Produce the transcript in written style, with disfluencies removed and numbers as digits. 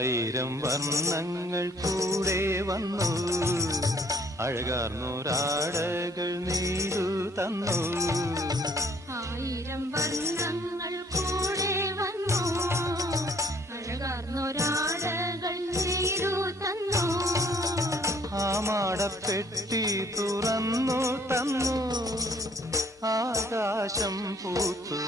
ആയിരം വർണ്ണങ്ങൾ കൂടെ വന്നു, അഴകാർന്നൊരാടകൾ നീതു തന്നു. ആയിരം വർണ്ണങ്ങൾ കൂടെ വന്നു, അഴകാർന്നൊരാടകൾ നീതു തന്നു. ആ മാടപ്പെട്ടി തുറന്നു തന്നു, ആകാശം പൂത്തു